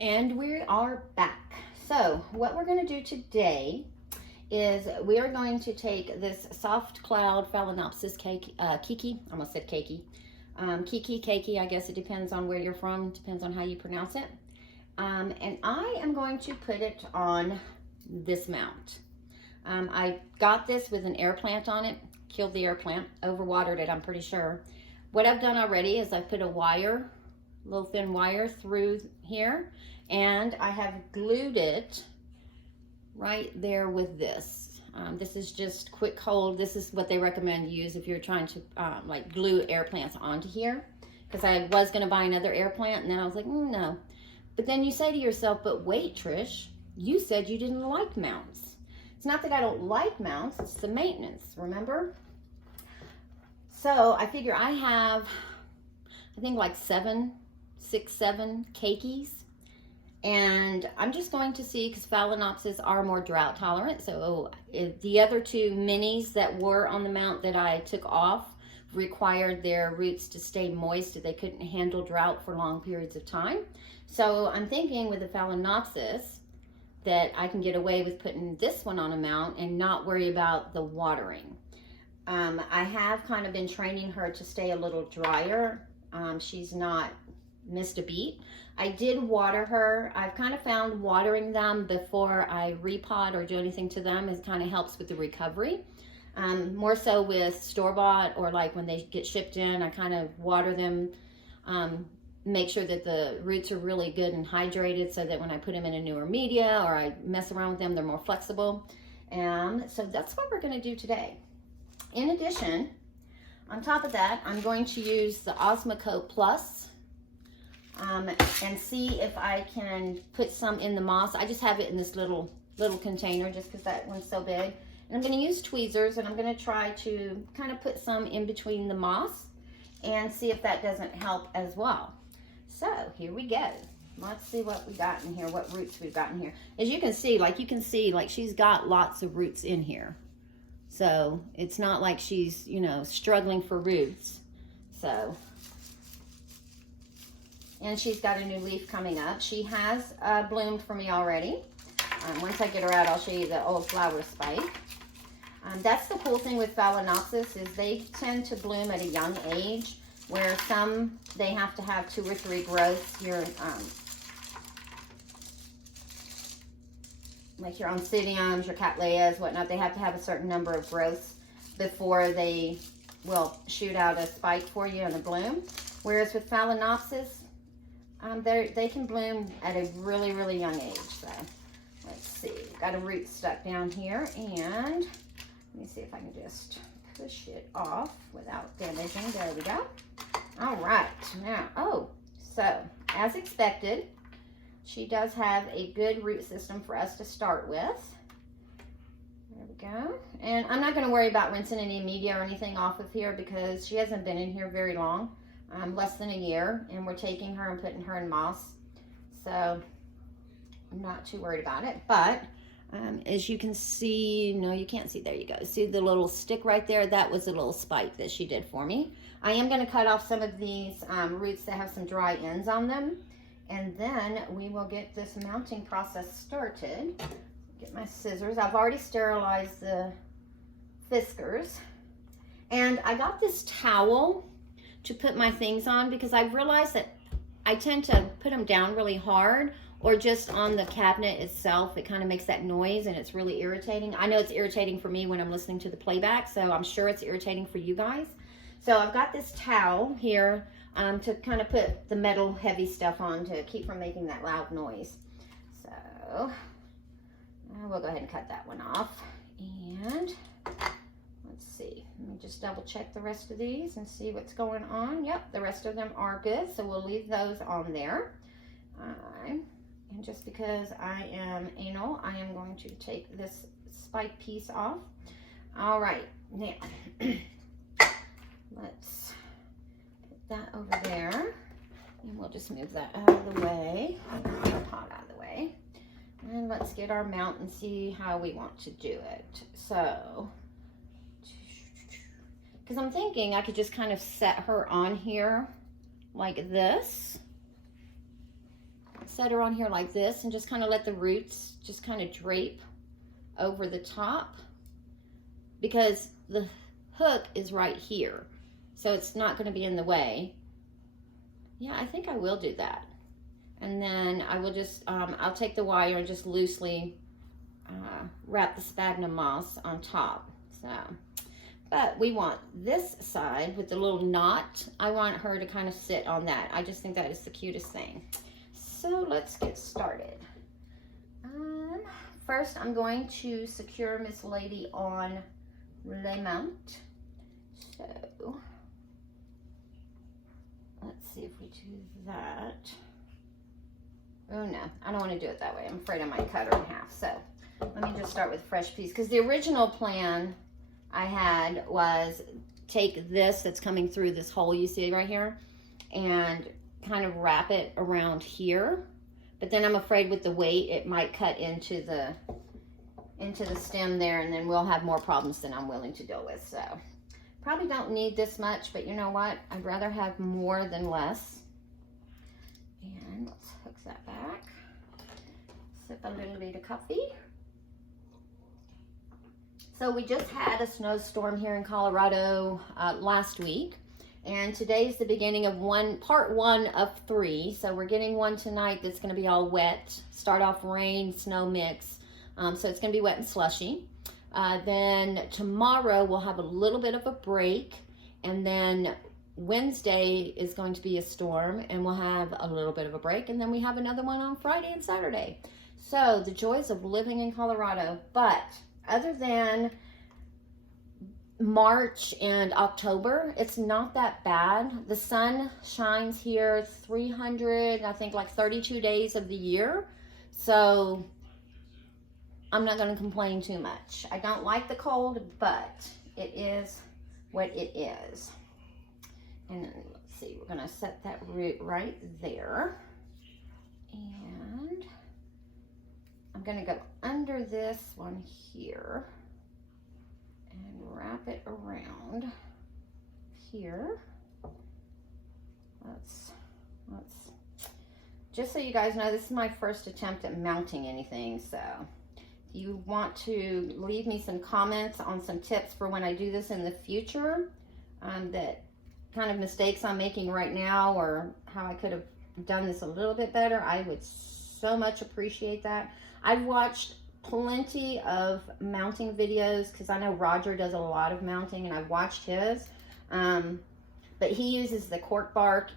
And we are back. So what we're going to do today is we are going to take this soft cloud Phalaenopsis KEIKI. I almost said KEIKI. KEIKI, I guess it depends on where you're from. It depends on how you pronounce it. And I am going to put it on this mount. I got this with an air plant on it. Killed the air plant. Overwatered it, I'm pretty sure. What I've done already is I've put a wire, little thin wire through here, and I have glued it right there with this. This is just quick hold. This is what they recommend you use if you're trying to like glue air plants onto here, because I was going to buy another air plant and then I was like, no. But then you say to yourself, but wait, Trish, you said you didn't like mounts. It's not that I don't like mounts, it's the maintenance, remember? So I figure I have, I think like 6, 7 KEIKIs. And I'm just going to see, because Phalaenopsis are more drought tolerant. So the other 2 minis that were on the mount that I took off required their roots to stay moist. They couldn't handle drought for long periods of time. So I'm thinking with the Phalaenopsis that I can get away with putting this one on a mount and not worry about the watering. I have kind of been training her to stay a little drier. She's not missed a beat. I did water her. I've kind of found watering them before I repot or do anything to them, it kind of helps with the recovery. More so with store-bought, or like when they get shipped in, I kind of water them, make sure that the roots are really good and hydrated so that when I put them in a newer media or I mess around with them, they're more flexible. So that's what we're going to do today. In addition, on top of that, I'm going to use the Osmocote Plus and see if I can put some in the moss. I just have it in this little container just because that one's so big. And I'm going to use tweezers, and I'm going to try to kind of put some in between the moss and see if that doesn't help as well. So here we go. Let's see what we got in here, what roots we've got in here. As you can see, like she's got lots of roots in here. So it's not like she's, you know, struggling for roots. So, and she's got a new leaf coming up. She has bloomed for me already. Once I get her out, I'll show you the old flower spike. That's the cool thing with Phalaenopsis, is they tend to bloom at a young age, where some, they have to have 2 or 3 growths. Like your oncidiums, your cattleyas, whatnot, they have to have a certain number of growths before they will shoot out a spike for you and a bloom. Whereas with Phalaenopsis, they can bloom at a really, really young age. So let's see, got a root stuck down here, and let me see if I can just push it off without damaging. There we go. All right, now, so as expected, she does have a good root system for us to start with. There we go. And I'm not going to worry about rinsing any media or anything off of here because she hasn't been in here very long, less than a year, and we're taking her and putting her in moss. So I'm not too worried about it. But as you can see, no, you can't see, there you go. See the little stick right there? That was a little spike that she did for me. I am going to cut off some of these roots that have some dry ends on them. And then we will get this mounting process started. Get my scissors. I've already sterilized the fiskars. And I got this towel to put my things on because I've realized that I tend to put them down really hard, or just on the cabinet itself. It kind of makes that noise and it's really irritating. I know it's irritating for me when I'm listening to the playback, so I'm sure it's irritating for you guys. So I've got this towel here to kind of put the metal heavy stuff on to keep from making that loud noise. So we'll go ahead and cut that one off. And let's see, let me just double check the rest of these and see what's going on. Yep, the rest of them are good, so we'll leave those on there. And just because I am anal, I am going to take this spike piece off. All right, now let's put that over there, and we'll just move that out of the way, move our pot out of the way, and let's get our mount and see how we want to do it. So, because I'm thinking I could just kind of set her on here like this. set her on here like this and just kind of let the roots just kind of drape over the top, because the hook is right here, so it's not going to be in the way. Yeah, I think I will do that. And then I will just, I'll take the wire and just loosely wrap the sphagnum moss on top. So, but we want this side with the little knot. I want her to kind of sit on that. I just think that is the cutest thing. So let's get started. First, I'm going to secure Miss Lady on le mount. So let's see if we do that. Oh no, I don't want to do it that way. I'm afraid I might cut her in half. So let me just start with fresh piece, because the original plan I had was take this that's coming through this hole you see right here and kind of wrap it around here. But then I'm afraid with the weight it might cut into the stem there, and then we'll have more problems than I'm willing to deal with. So probably don't need this much, but you know what? I'd rather have more than less. And let's hook that back. Sip a little bit of coffee. So we just had a snowstorm here in Colorado last week, and today's the beginning of part one of 3. So we're getting one tonight that's going to be all wet. Start off rain, snow mix. So it's going to be wet and slushy. Then tomorrow we'll have a little bit of a break, and then Wednesday is going to be a storm, and we'll have a little bit of a break, and then we have another one on Friday and Saturday. So the joys of living in Colorado. But other than March and October, it's not that bad. The sun shines here 300, I think like 32 days of the year. So I'm not going to complain too much. I don't like the cold, but it is what it is. And then let's see, we're going to set that root right there. And I'm going to go under this one here and wrap it around here. Let's just so you guys know, this is my first attempt at mounting anything. So if you want to leave me some comments on some tips for when I do this in the future, that kind of mistakes I'm making right now, or how I could have done this a little bit better, I would so much appreciate that. I've watched plenty of mounting videos, because I know Roger does a lot of mounting, and I've watched his, but he uses the cork bark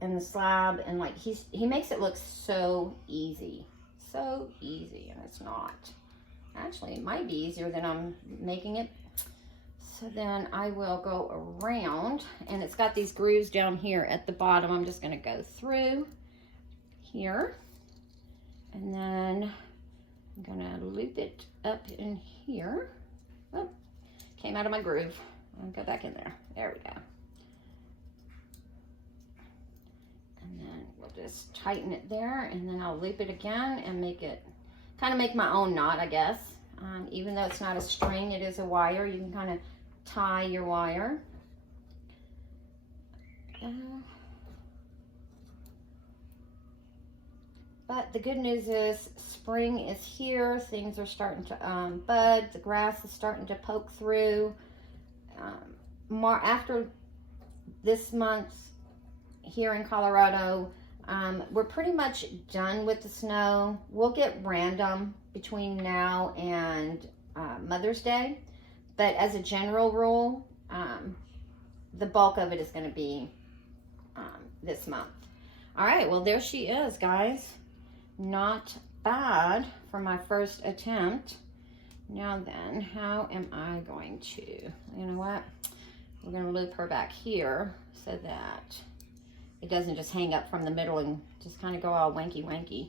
and the slab, and like he makes it look so easy, and it's not. Actually, it might be easier than I'm making it. So then I will go around, and it's got these grooves down here at the bottom. I'm just going to go through here, and then I'm going to loop it up in here. Oh, came out of my groove. I'll go back in there. There we go. And then we'll just tighten it there, and then I'll loop it again and make it, kind of make my own knot, I guess. Even though it's not a string, it is a wire. You can kind of tie your wire. But the good news is spring is here. Things are starting to bud. The grass is starting to poke through. After this month here in Colorado, we're pretty much done with the snow. We'll get random between now and Mother's Day. But as a general rule, the bulk of it is going to be this month. All right, well, there she is, guys. Not bad for my first attempt. Now then, how am I going to, you know what? We're going to loop her back here so that it doesn't just hang up from the middle and just kind of go all wanky,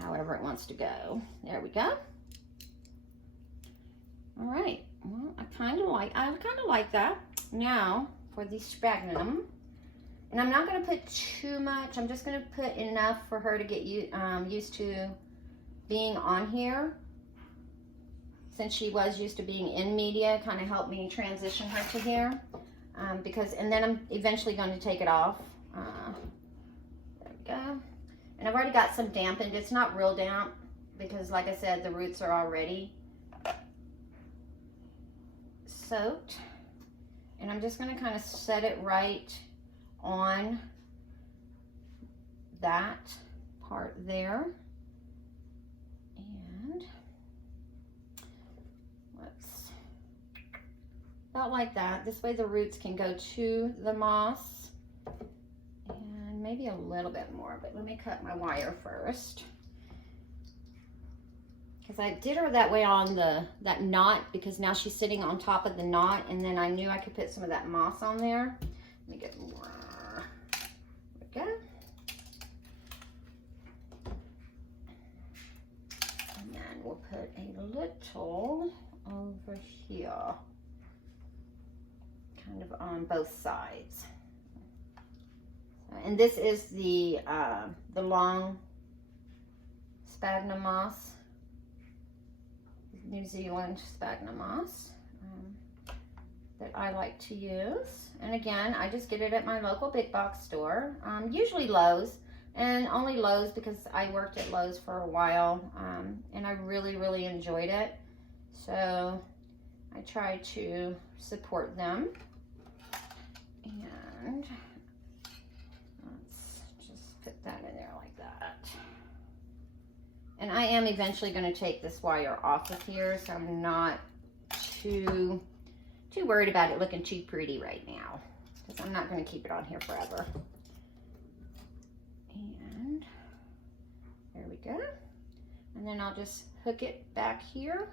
however it wants to go. There we go. All right, well, I kind of like that. Now for the sphagnum, and I'm not going to put too much. I'm just going to put enough for her to get used to being on here, since she was used to being in media. Kind of helped me transition her to here, and then I'm eventually going to take it off. There we go. And I've already got some dampened. It's not real damp because, like I said, the roots are already soaked. And I'm just going to kind of set it right on that part there. And let's, about like that. This way the roots can go to the moss. And maybe a little bit more, but let me cut my wire first. Because I did her that way on that knot, because now she's sitting on top of the knot, and then I knew I could put some of that moss on there. Let me get more. There we go. And then we'll put a little over here, kind of on both sides. And this is the long sphagnum moss, New Zealand sphagnum moss that I like to use. And again, I just get it at my local big box store, usually Lowe's, and only Lowe's because I worked at Lowe's for a while, and I really enjoyed it. So I try to support them. And let's just put that in there like that. And I am eventually going to take this wire off of here, so I'm not too worried about it looking too pretty right now, because I'm not going to keep it on here forever. And there we go. And then I'll just hook it back here.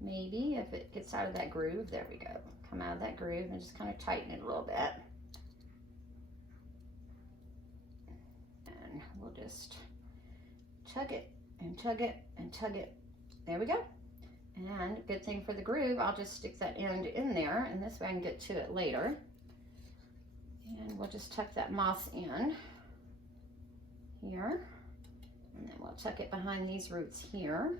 Maybe if it gets out of that groove, there we go. Come out of that groove and just kind of tighten it a little bit. And we'll just tug it and tug it and tug it. There we go. And good thing for the groove, I'll just stick that end in there, and this way I can get to it later. And we'll just tuck that moss in here. And then we'll tuck it behind these roots here.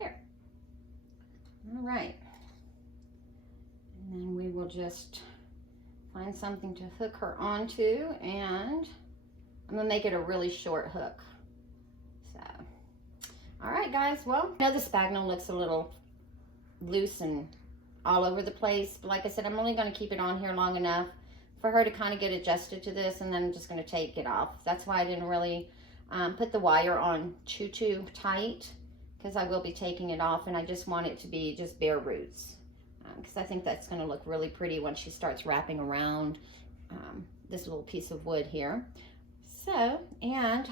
There. All right. And then we will just find something to hook her onto, and I'm gonna make it a really short hook. So, all right guys, well, I know the sphagnum looks a little loose and all over the place, but like I said, I'm only gonna keep it on here long enough for her to kind of get adjusted to this, and then I'm just gonna take it off. That's why I didn't really put the wire on too tight, because I will be taking it off, and I just want it to be just bare roots. Because I think that's going to look really pretty when she starts wrapping around this little piece of wood here. So, and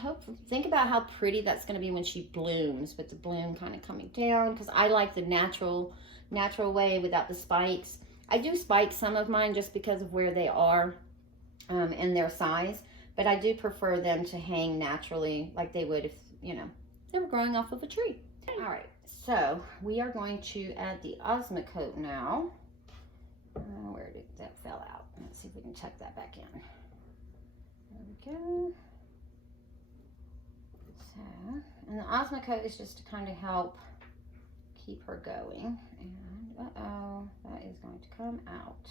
think about how pretty that's going to be when she blooms, with the bloom kind of coming down, because I like the natural way without the spikes. I do spike some of mine just because of where they are and their size, but I do prefer them to hang naturally like they would if, you know, they were growing off of a tree. All right. So we are going to add the Osmocote now. Where did that fell out? Let's see if we can tuck that back in. There we go. So, and the Osmocote is just to kind of help keep her going. And uh-oh, that is going to come out.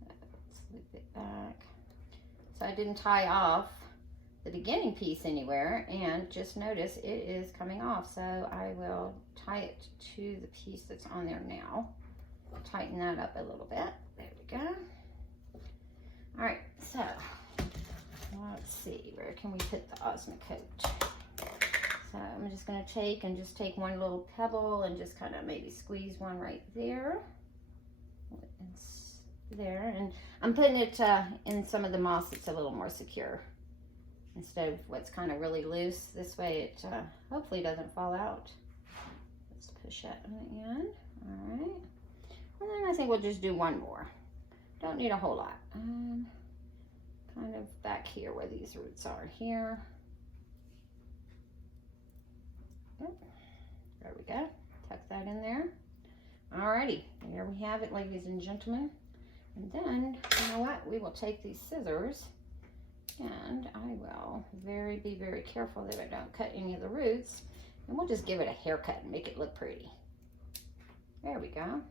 So let's loop it back. So I didn't tie off the beginning piece anywhere, and just notice it is coming off, so I will tie it to the piece that's on there now. Tighten that up a little bit. There we go. All right, so let's see, where can we put the Osmocote? So I'm just going to take one little pebble and just kind of maybe squeeze one right there. There, and I'm putting it in some of the moss that's a little more secure, instead of what's kind of really loose. This way it hopefully doesn't fall out. Let's push that in. All right. And then I think we'll just do one more. Don't need a whole lot. Kind of back here where these roots are here. Yep. There we go. Tuck that in there. Alrighty. There we have it, ladies and gentlemen. And then, you know what? We will take these scissors, and I will be very careful that I don't cut any of the roots, and we'll just give it a haircut and make it look pretty. There we go.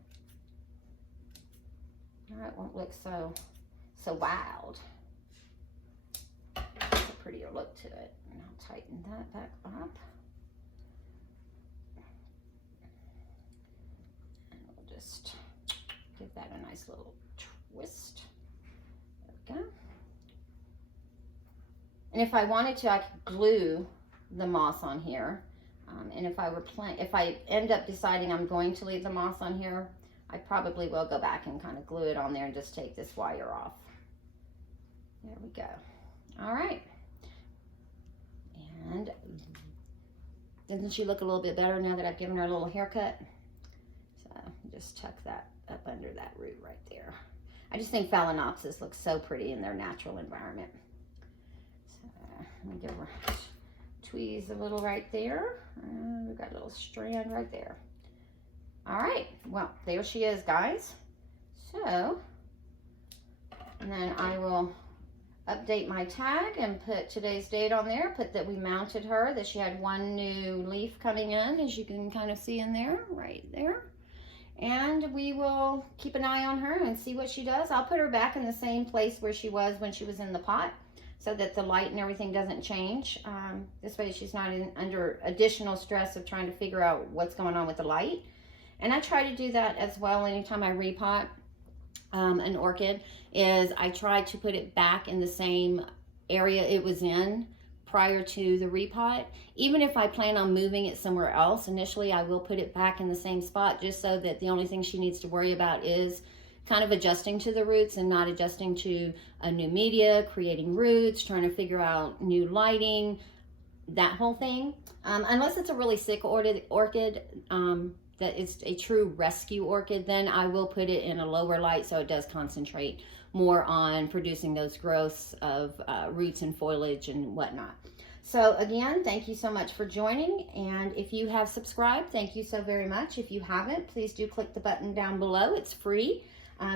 Now it won't look so wild. It's a prettier look to it. And I'll tighten that back up. And we'll just give that a nice little twist. There we go. And if I wanted to, I could glue the moss on here. And if I end up deciding I'm going to leave the moss on here, I probably will go back and kind of glue it on there and just take this wire off. There we go. All right. And doesn't she look a little bit better now that I've given her a little haircut? So just tuck that up under that root right there. I just think Phalaenopsis looks so pretty in their natural environment. So let me give her tweeze a little right there. We've got a little strand right there. All right, well, there she is, guys. So, and then I will update my tag and put today's date on there, put that we mounted her, that she had one new leaf coming in, as you can kind of see in there, right there. And we will keep an eye on her and see what she does. I'll put her back in the same place where she was when she was in the pot, so that the light and everything doesn't change. This way she's not under additional stress of trying to figure out what's going on with the light. And I try to do that as well anytime I repot an orchid, is I try to put it back in the same area it was in prior to the repot. Even if I plan on moving it somewhere else, initially I will put it back in the same spot, just so that the only thing she needs to worry about is kind of adjusting to the roots and not adjusting to a new media, creating roots, trying to figure out new lighting, that whole thing. Unless it's a really sick orchid that is a true rescue orchid, then I will put it in a lower light so it does concentrate more on producing those growths of roots and foliage and whatnot. So again, thank you so much for joining. And if you have subscribed, thank you so very much. If you haven't, please do click the button down below. It's free.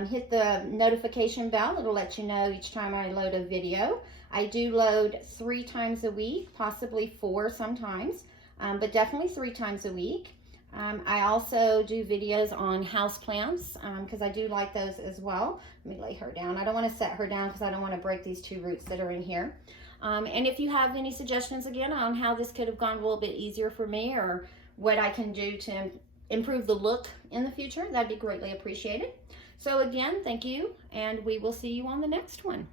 Hit the notification bell. It'll let you know each time I load a video. I do load 3 times a week, possibly 4 sometimes, but definitely 3 times a week. I also do videos on houseplants because I do like those as well. Let me lay her down. I don't want to set her down because I don't want to break these 2 roots that are in here. And if you have any suggestions again on how this could have gone a little bit easier for me, or what I can do to improve the look in the future, that'd be greatly appreciated. So again, thank you, and we will see you on the next one.